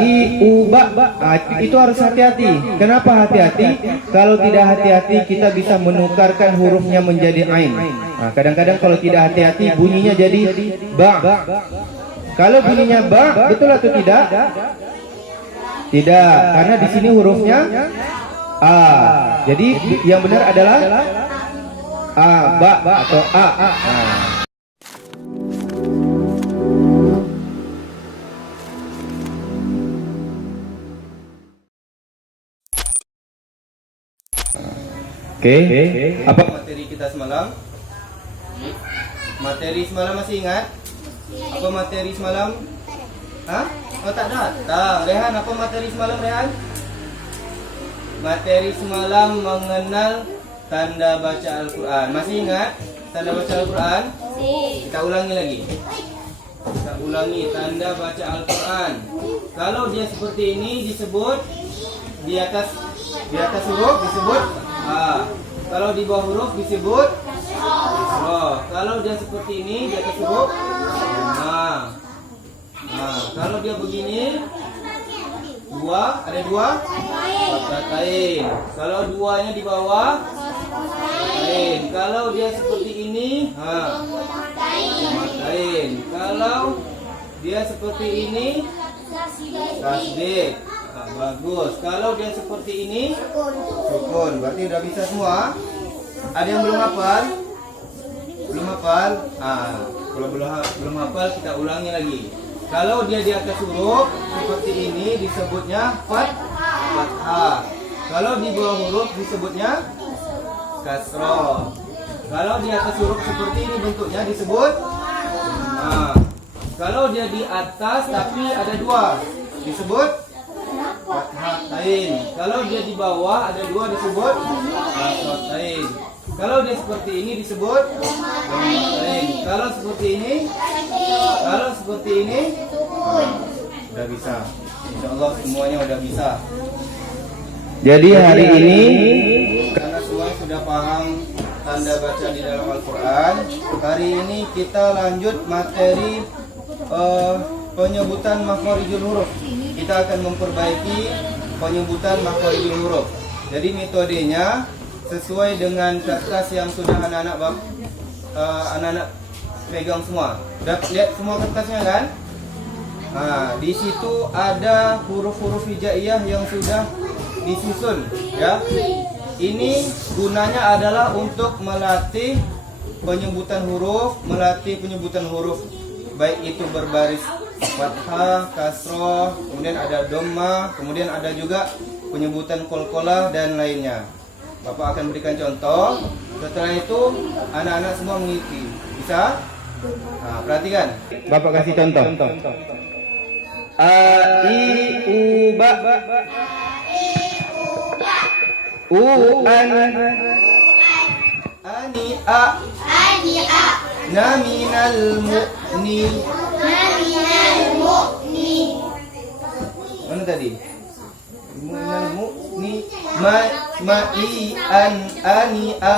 I, U, ba. Itu harus hati-hati. Kenapa hati-hati? Kalau tidak hati-hati kita bisa menukarkan hurufnya menjadi ain. Kadang-kadang kalau tidak hati-hati bunyinya jadi ba. Kalau bunyinya ba, betul atau tidak? Tidak, karena di sini hurufnya a. Jadi yang benar adalah a, ba atau a. Oke, apa materi kita semalam? Materi semalam masih ingat? Apa materi semalam? Hah? Oh tak datang. Rehan, apa materi semalam Rehan? Materi semalam mengenal tanda baca Al-Quran. Masih ingat tanda baca Al-Quran? Kita ulangi lagi. Kita ulangi tanda baca Al-Quran. Kalau dia seperti ini disebut di atas huruf disebut A. Kalau di bawah huruf disebut Isra. Kalau dia seperti ini di atas huruf A. Kalau dia begini ada dua fathahtain. Kalau duanya di bawah fathahtain. Kalau dia seperti ini fathahtain. Kalau dia seperti ini tasdid. Bagus. Kalau dia seperti ini sukun. Berarti udah bisa semua. Ada yang belum hafal? Belum hafal? Kalau belum hafal kita ulangi lagi. Kalau dia di atas huruf seperti ini disebutnya fathah. Kalau di bawah huruf disebutnya kasroh. Kalau di atas huruf seperti ini bentuknya disebut kalau dia di atas tapi ada dua disebut fathahtain. Kalau dia di bawah ada dua disebut kasrohtain. Kalau dia seperti ini disebut dhammatain. Kalau seperti ini udah bisa. Insyaallah semuanya udah bisa. Jadi hari ini karena semuanya sudah paham tanda baca di dalam Al-Quran, hari ini kita lanjut materi penyebutan makharijul huruf. Kita akan memperbaiki penyebutan makharijul huruf. Jadi metodenya sesuai dengan kertas yang sudah anak-anak pegang semua. Udah lihat semua kertasnya kan? Di situ ada huruf-huruf hijaiyah yang sudah disusun, ya. Ini gunanya adalah untuk melatih penyebutan huruf, baik itu berbaris fathah, kasroh, kemudian ada dhamma, kemudian ada juga penyebutan qalqalah dan lainnya. Bapak akan berikan contoh. Setelah itu anak-anak semua mengikuti. Bisa? Perhatikan. Bapak kasih contoh. A, I, U, ba. U, an. Ani, a. Na, minal, mu'ni. Mana tadi? Minal, mu'ni. Ma'i, an, ani, a.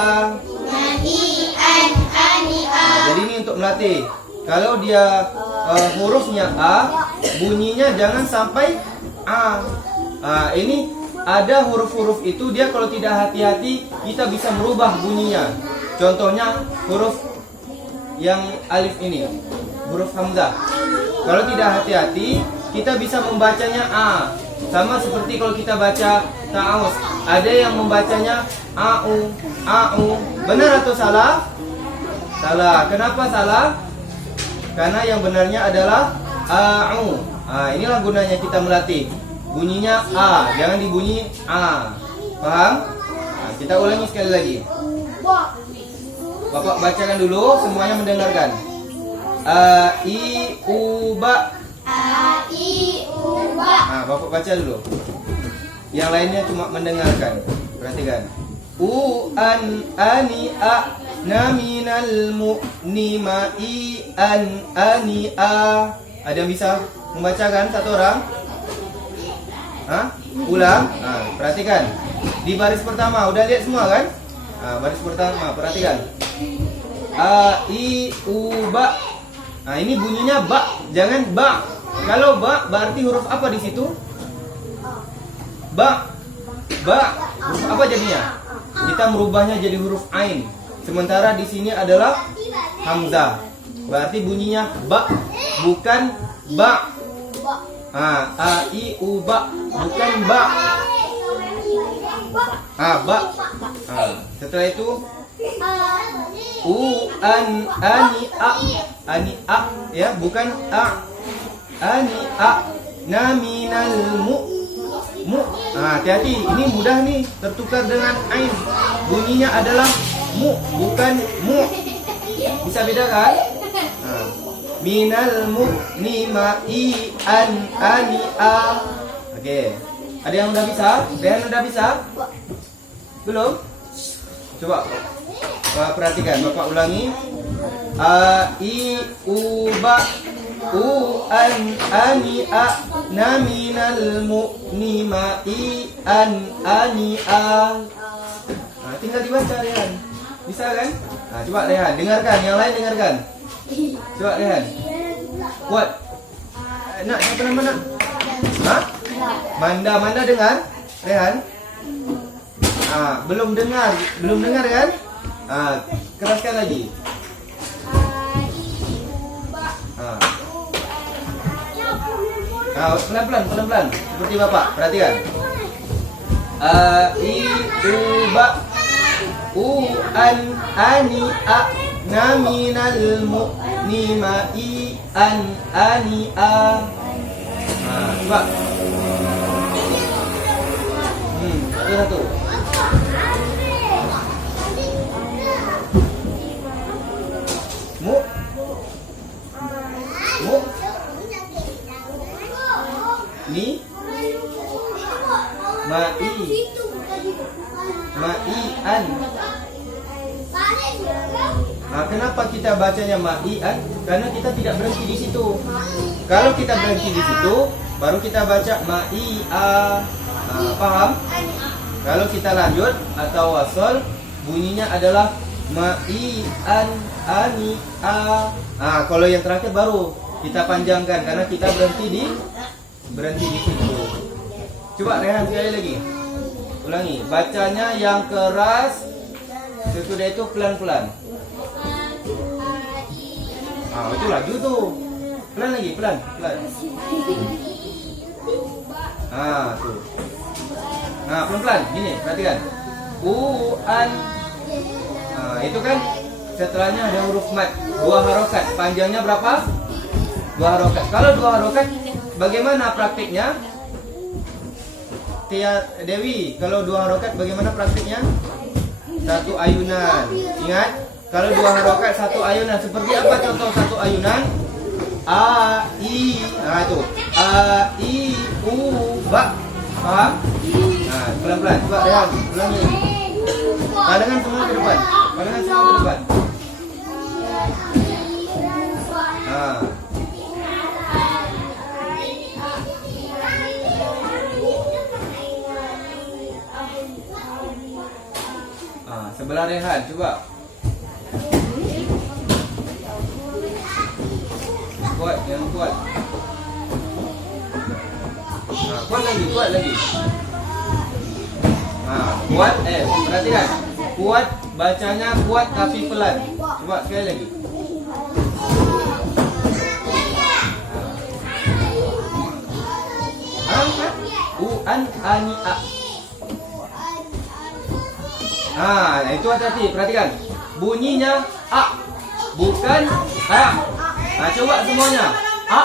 Jadi ini untuk melatih. Kalau dia hurufnya A, bunyinya jangan sampai A. Ini ada huruf-huruf itu dia kalau tidak hati-hati kita bisa merubah bunyinya. Contohnya huruf yang alif ini, huruf hamzah. Kalau tidak hati-hati kita bisa membacanya A. Sama seperti kalau kita baca ta'awuz, ada yang membacanya a'u, a'u. Benar atau salah? Salah. Kenapa salah? Karena yang benarnya adalah a'u. Inilah gunanya kita melatih. Bunyinya A, jangan dibunyi A. Paham? Kita ulangi sekali lagi. Bapak bacakan dulu, semuanya mendengarkan. A, I, U, ba. Bapak baca dulu. Yang lainnya cuma mendengarkan. Perhatikan. U, an, ani, a. Na, minal, mu'ni, ma'i, an, ani, a. Ada yang bisa membacakan satu orang? Ulang. Perhatikan. Di baris pertama udah lihat semua kan? Baris pertama perhatikan. A, I, U, ba. Ini bunyinya ba, jangan ba. Kalau ba berarti huruf apa di situ? Ba. Huruf apa jadinya? Kita merubahnya jadi huruf ain. Sementara di sini adalah hamzah. Berarti bunyinya ba, bukan ba. A I U ba, bukan ba. Ba. Setelah itu u an ani a ya, bukan a. Ani a na minal mu. Hati-hati, ini mudah nih tertukar dengan ain. Bunyinya adalah mu, bukan mu. Bisa bedakan? Minal mu ni ma i an ani a. Oke. Ada yang udah bisa? Rehan udah bisa? Belum? Coba perhatikan, Bapak ulangi. A i u ba u an ani a na minal mu ni ma i an ani a. Tinggal dibaca Rehan. Bisa kan? Coba Rehan dengarkan, yang lain dengarkan. Coba Rehan. Kuat. Nak, siapa nama nak? Manda dengar? Rehan? Belum dengar kan? Keraskan lagi. Pelan-pelan. Seperti Bapak, perhatikan. A I U ba u an ani a na minal mu ni ma i an ani a. Coba. Satu. Mu ni ma i an. Kenapa kita bacanya ma'ian? Karena kita tidak berhenti di situ. Kalau kita berhenti di situ, baru kita baca ma'i'a. Paham? Kalau kita lanjut atau wasol, bunyinya adalah ma'i'an ani'a. Kalau yang terakhir baru kita panjangkan karena kita berhenti di situ. Coba Rehan sekali lagi. Ulangi, bacanya yang keras. Sesudah itu pelan-pelan. Itu laju tuh. Pelan lagi, pelan. Tuh. Pelan-pelan. Gini, perhatikan. U-an. Itu kan setelahnya ada huruf mat. 2 harokat. Panjangnya berapa? 2 harokat. Kalau 2 harokat, bagaimana praktiknya? Tia Dewi, kalau 2 harokat bagaimana praktiknya? 1 ayunan. Ingat, kalau 2 harokat 1 ayunan. Seperti apa contoh 1 ayunan? A, I. Itu A, I, U, ba. Paham? Pelan-pelan. Coba Rehan, ulangi. Pandangan semua ke depan. Sebelah Rehan, coba. Kuat, yang kuat. Kuat lagi. Kuat, perhatikan. Kuat, bacanya kuat tapi pelan. Coba sekali lagi. U-an ani a. Itu hati-hati, perhatikan. Bunyinya a, bukan a. Coba semuanya. A.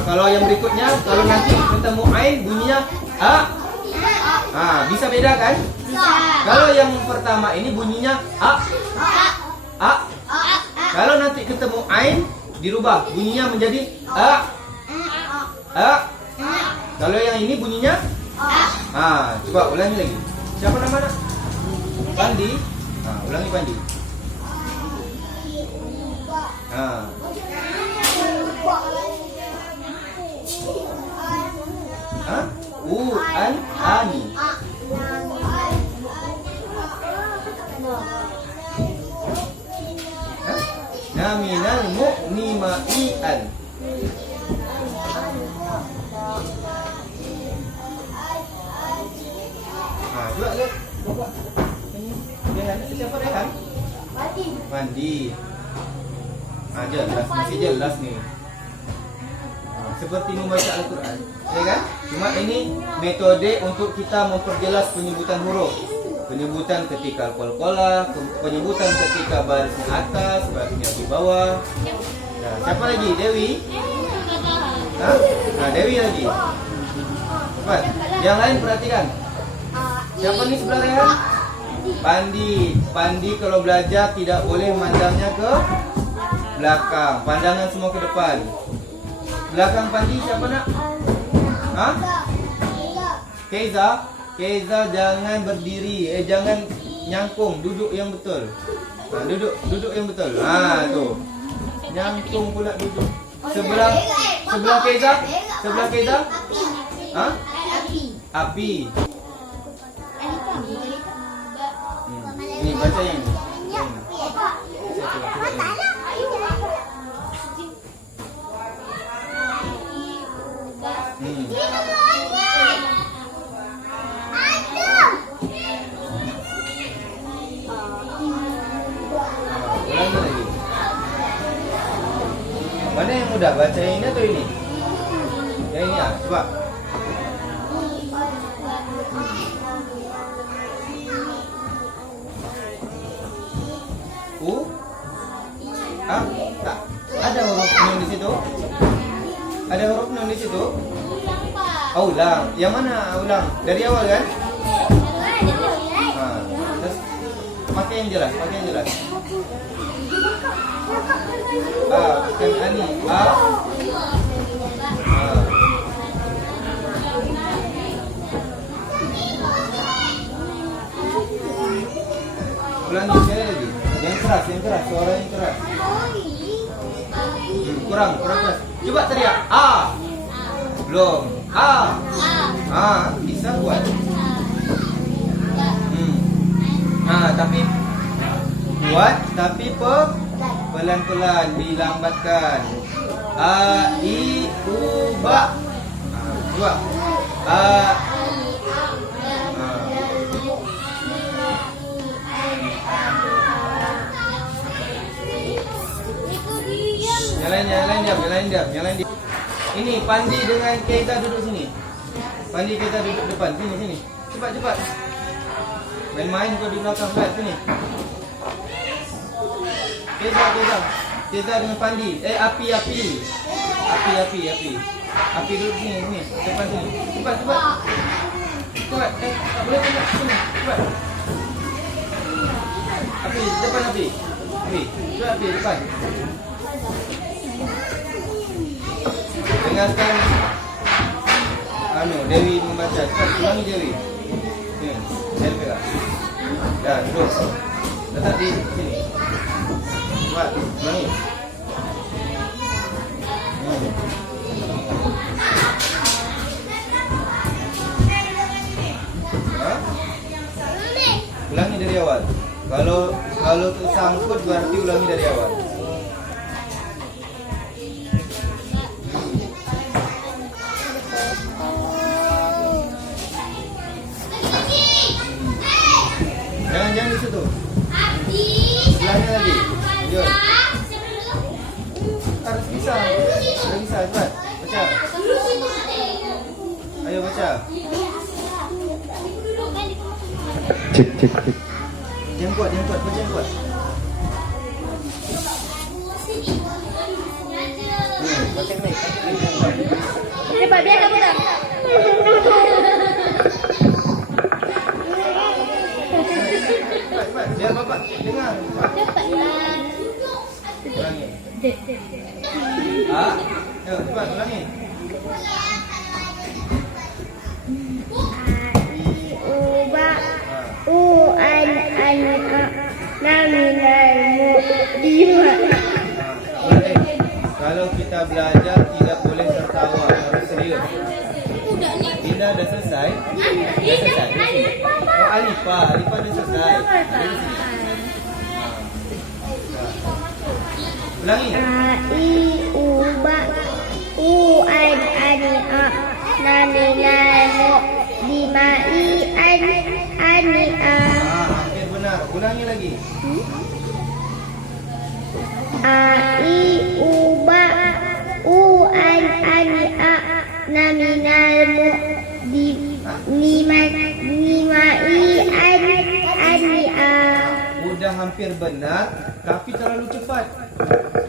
Kalau yang berikutnya, kalau nanti ketemu ain bunyinya a. Bisa beda kan? Kalau yang pertama ini bunyinya a. Kalau nanti ketemu ain dirubah bunyinya menjadi a. Kalau yang ini bunyinya coba ulangi lagi. Siapa nama nak? Pandi. Ulangi Pandi. U-an ani. terima i-an. Coba lihat. Coba. Rehan, siapa Rehan? Mandi. Jelas, masih jelas nih. Seperti membaca Al-Quran, ya kan? Cuma ini metode untuk kita memperjelas penyebutan huruf. Penyebutan ketika qalqalah, penyebutan ketika barisnya atas, barisnya di bawah. Nah, siapa lagi? Dewi? Nah, Dewi lagi. Cepat. Yang lain perhatikan. Siapa nih sebelah Rehan? Pandi. Pandi kalau belajar tidak boleh mandangnya ke belakang. Pandangan semua ke depan. Belakang Pandi siapa nak? Hah? Keiza? Keiza jangan berdiri. Jangan nyangkung. Duduk yang betul. Nah, duduk yang betul. Tuh. Nyangkung pula duduk. Sebelah Keiza? Sebelah Keiza? Hah? Api. Ini baca yang ini. Mana yang mudah? Baca yang ini atau ini? Yang ini coba. Tak. Ada huruf nun di situ? Ada huruf nun di situ? Ulang. Yang mana ulang? Dari awal kan? Terus pakai yang jelas, Bukan ani. Ulangi sekali lagi. Yang keras, suara yang keras. Kurang keras. Coba teriak. Belum. Bisa buat. Tapi buat, tapi pelan-pelan, dilambatkan. I, U, ba. Coba. Nyalain diam. Ini Pandi dengan Keiza duduk sini. Pandi, Keiza duduk depan. Sini. Cepat. Main-main kau di belakang kan sini. Keiza dengan Pandi. Api. Api duduk sini. Depan sini. Cepat. Tak boleh tengok sini. Cepat. Api, depan Api. Cepat Api, depan. Dengarkan Dewi membaca. Cepat ulangi Dewi. Dewi pegang. Terus letak di sini. Cepat ulangi. Ulangi dari awal. Kalau tersangkut berarti ulangi dari awal. Jangan di situ. Sebelahnya lagi. Ayo. Harus bisa. Cepat. Baca. Ayo baca. Cek. Jangan kuat. Baca yang kuat. Pakai mic. Cepat biar kamu tak. Biar bapak dengar. Cepatlah. Ulangi. Ayo cepat ulangi. Kalau kita belajar tidak boleh tertawa, harus serius. Ina dah selesai. Alifah dah selesai. Ulangi. i u ba u an ani a na ni na mo di ma i an ani a Hampir benar. Ulangi lagi. a i u ba u an ani a na ni na mo di ni ma i an ani a. Udah hampir benar, tapi terlalu cepat.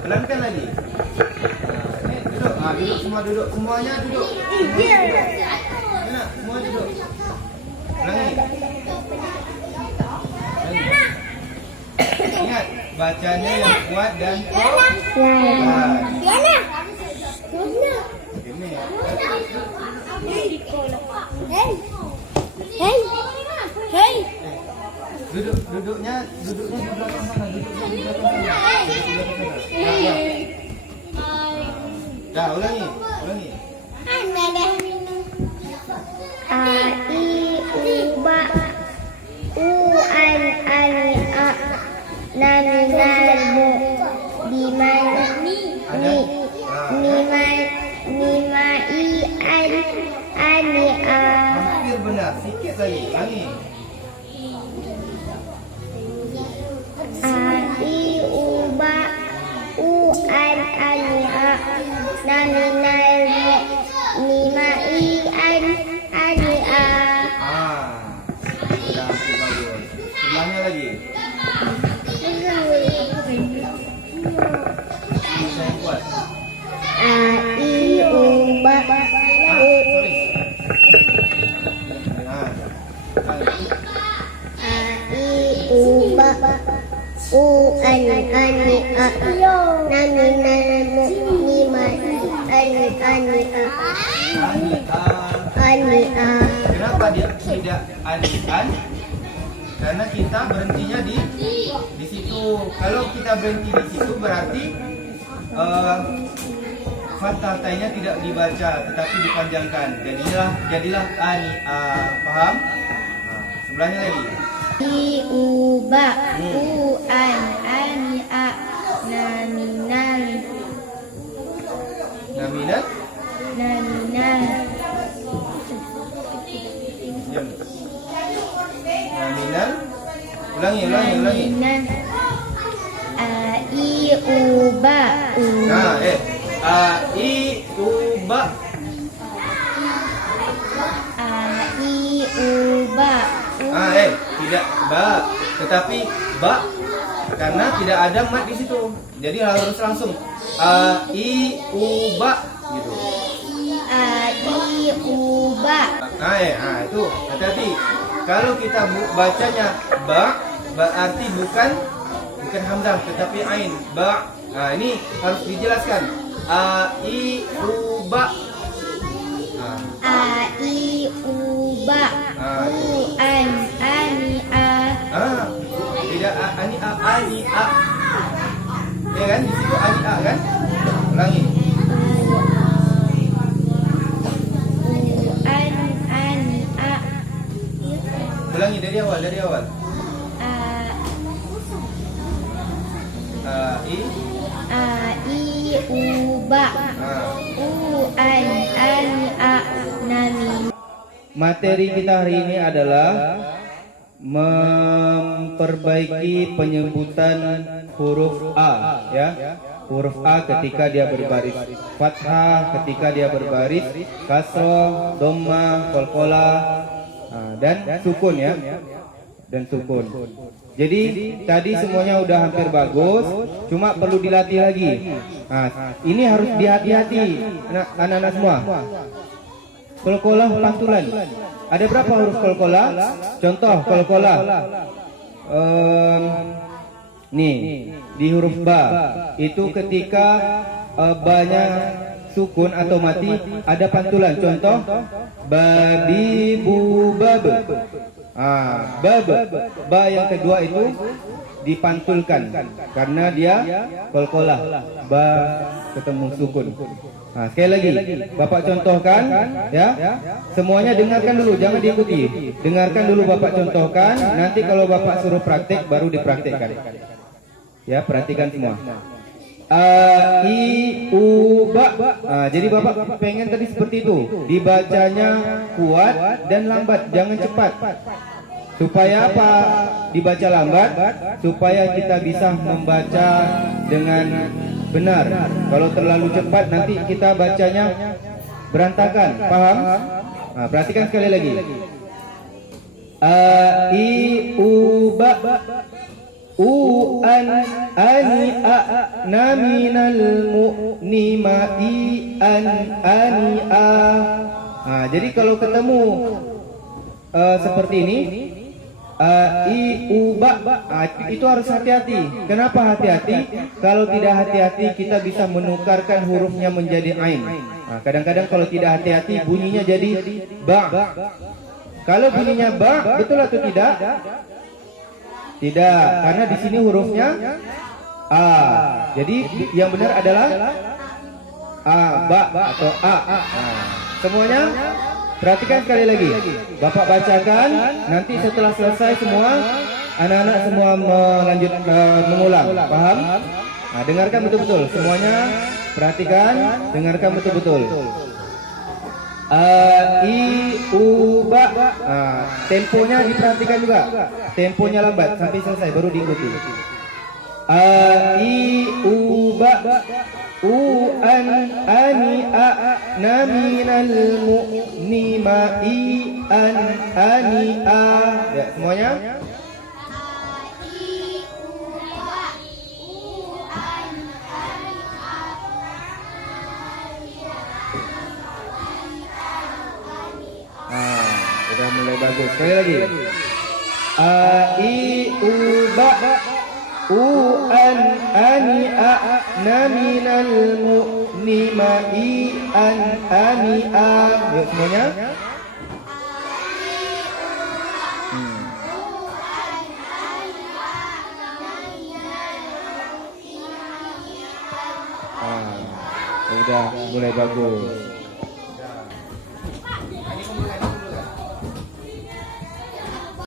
Pelankan lagi. Duduk. Duduk semua duduk. Semuanya duduk. Mana? Semua duduk. Ulangi. Ingat, bacanya yang kuat dan pelan. Duduknya di belakang sana. Duduknya di belakang sana. Dah, ulangi. A i u ba u an ani a na ni na mo di ma ni ma i an ani a. Hampir benar, sikit lagi. Ulangi. A i u ba u an ani a na ni na mo ni ma i an ani a. Sudah hampir bagus. Sebelahnya lagi. Bisa yang kuat. A i u ba u Sorry. a i u ba u an ani a na ni na mo ni ma ani a ani a. Kenapa dia tidak an? Karena kita berhentinya di situ. Kalau kita berhenti di situ berarti fathah tainya tidak dibaca tetapi dipanjangkan. Jadilah ani a. Paham? Sebelahnya lagi. I u ba u an ani a na ni na Naminat. Diam. Naminal. Ulangi. A i u ba u A i u ba. a i u ba u Tidak ba, tetapi ba karena tidak ada mat di situ. Jadi harus langsung a i u ba gitu. a i u ba. Itu hati-hati. Kalau kita bacanya ba berarti bukan hamzah tetapi ain ba. Ini harus dijelaskan. A i u ba. A i u ba u an ani a. Tidak ani a. Ya kan di situ ani a kan? Ulangi. U an ani a. Ulangi dari awal. A I u ba u an ani a nami. Materi kita hari ini adalah memperbaiki penyebutan huruf A, ya. Huruf A ketika dia berbaris fathah, ketika dia berbaris kasroh, dhamma, qalqalah, dan sukun, ya. Dan sukun. Jadi tadi semuanya udah hampir bagus, cuma perlu dilatih lagi. Ini harus dihati-hati anak-anak semua. Qalqalah pantulan. Ada berapa huruf qalqalah? Contoh qalqalah. Nih di huruf ba itu ketika ba-nya sukun atau mati ada pantulan. Contoh babi bu bab. Bab. Ba yang kedua itu dipantulkan karena dia qalqalah. Ba ketemu sukun. Sekali lagi, Bapak contohkan, ya. Semuanya dengarkan dulu, jangan diikuti. Dengarkan dulu Bapak contohkan. Nanti kalau Bapak suruh praktek, baru dipraktekkan. Ya, perhatikan semua. A, I, U, Ba. Jadi Bapak pengen tadi seperti itu, dibacanya kuat dan lambat, jangan cepat. Supaya apa? Dibaca lambat, supaya kita bisa membaca dengan benar. Kalau terlalu cepat nanti kita bacanya berantakan. Paham? Perhatikan sekali lagi. A, I, U, Ba. U, an, ani, a, na, minal, mu, ni, ma, i, an, ani, a. Jadi kalau ketemu seperti ini, I, U, Ba, itu harus hati-hati. Kenapa hati-hati? Kalau tidak hati-hati kita bisa menukarkan hurufnya menjadi ain. Kadang-kadang kalau tidak hati-hati bunyinya jadi ba. Kalau bunyinya ba, betul atau tidak? Tidak, karena di sini hurufnya a. Jadi yang benar adalah a, ba atau a. Semuanya perhatikan sekali lagi. Bapak bacakan, nanti setelah selesai semua anak-anak semua mengulang. Paham? Dengarkan betul-betul. Semuanya perhatikan, dengarkan betul-betul. A, I, U, Ba. Temponya diperhatikan juga. Temponya lambat sampai selesai baru diikuti. A, I, U, Ba. U, an, ani, a, na, minal, mu, ni, ma, i, an, ani, a. Ya, semuanya. Sudah mulai bagus. Sekali lagi. A, I, U, Ba. U, an, ani, a, na, minal, mu, ni, ma, i, an, ani, a. Yuk semuanya. Sudah mulai bagus.